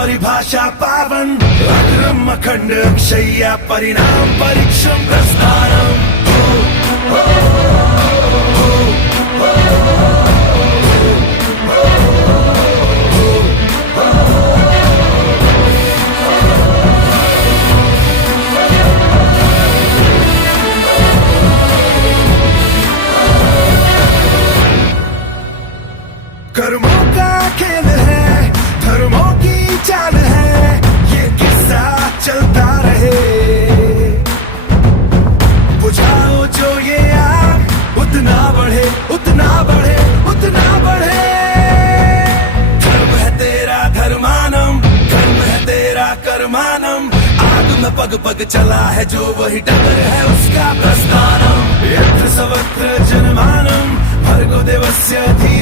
परिभाषा पावन अग्रम अखंड अक्षय्या परिणाम परीक्षम प्रस्थानम कर्मों का खेल है, धर्मों की चाल है, ये किस्सा चलता रहे। बुझाओ जो ये आग उतना बढ़े, उतना बढ़े, उतना बढ़े। धर्म है तेरा धर्मानम, कर्म है तेरा कर्मानम। आग में पग पग चला है जो वही डगर है उसका प्रस्थानम। यत्र सर्वत्र जनमानम भर्गो देवस्य धीमहि